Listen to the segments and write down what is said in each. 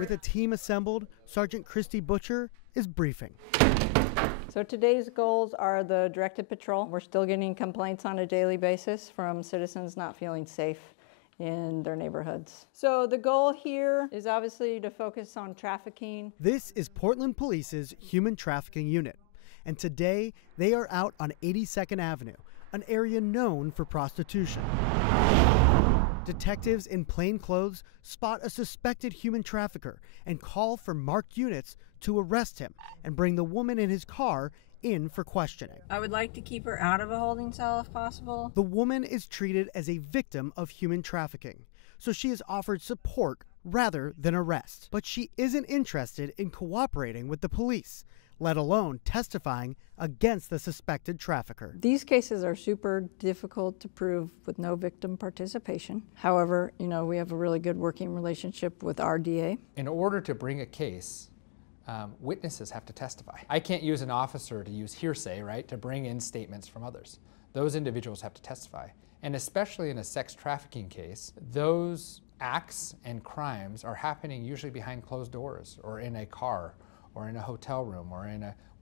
With a team assembled, Sergeant Christy Butcher is briefing. So today's goals are the directed patrol. We're still getting complaints on a daily basis from citizens not feeling safe in their neighborhoods. So the goal here is obviously to focus on trafficking. This is Portland Police's Human Trafficking Unit, and today they are out on 82nd Avenue, an area known for prostitution. Detectives in plain clothes spot a suspected human trafficker and call for marked units to arrest him and bring the woman in his car in for questioning. I would like to keep her out of a holding cell if possible. The woman is treated as a victim of human trafficking, so she is offered support rather than arrest. But she isn't interested in cooperating with the police, let alone testifying against the suspected trafficker. These cases are super difficult to prove with no victim participation. However, we have a really good working relationship with our DA. In order to bring a case, witnesses have to testify. I can't use an officer to use hearsay, right, to bring in statements from others. Those individuals have to testify. And especially in a sex trafficking case, those acts and crimes are happening usually behind closed doors or in a car or in a hotel room or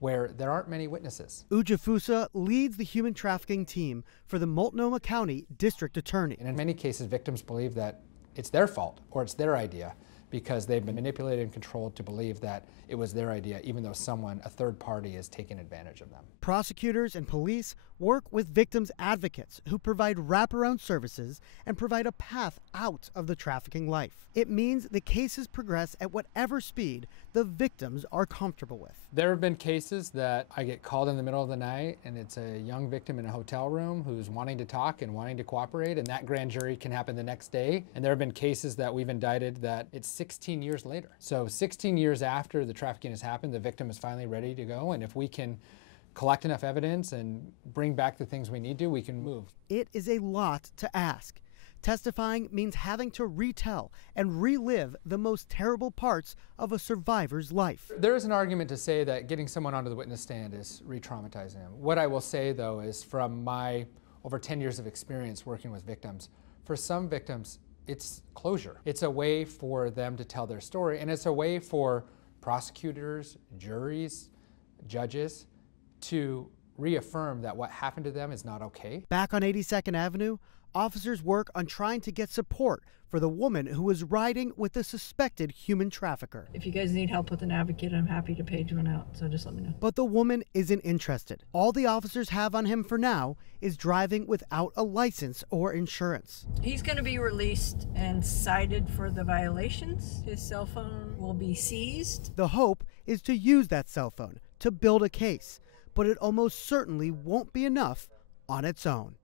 where there aren't many witnesses. Ujafusa leads the human trafficking team for the Multnomah County District Attorney. And in many cases, victims believe that it's their fault or it's their idea because they've been manipulated and controlled to believe that it was their idea, even though a third party, is taking advantage of them. Prosecutors and police work with victims' advocates who provide wraparound services and provide a path out of the trafficking life. It means the cases progress at whatever speed the victims are comfortable with. There have been cases that I get called in the middle of the night and it's a young victim in a hotel room who's wanting to talk and wanting to cooperate, and that grand jury can happen the next day. And there have been cases that we've indicted that it's 16 years later. So 16 years after the trafficking has happened, the victim is finally ready to go, and if we can collect enough evidence and bring back the things we need to, we can move. It is a lot to ask. Testifying means having to retell and relive the most terrible parts of a survivor's life. There is an argument to say that getting someone onto the witness stand is re-traumatizing them. What I will say, though, is from my over 10 years of experience working with victims, for some victims, it's closure. It's a way for them to tell their story, and it's a way for prosecutors, juries, judges to reaffirm that what happened to them is not okay. Back on 82nd Avenue, officers work on trying to get support for the woman who was riding with the suspected human trafficker. If you guys need help with an advocate, I'm happy to page one out, so just let me know. But the woman isn't interested. All the officers have on him for now is driving without a license or insurance. He's going to be released and cited for the violations. His cell phone will be seized. The hope is to use that cell phone to build a case, but it almost certainly won't be enough on its own.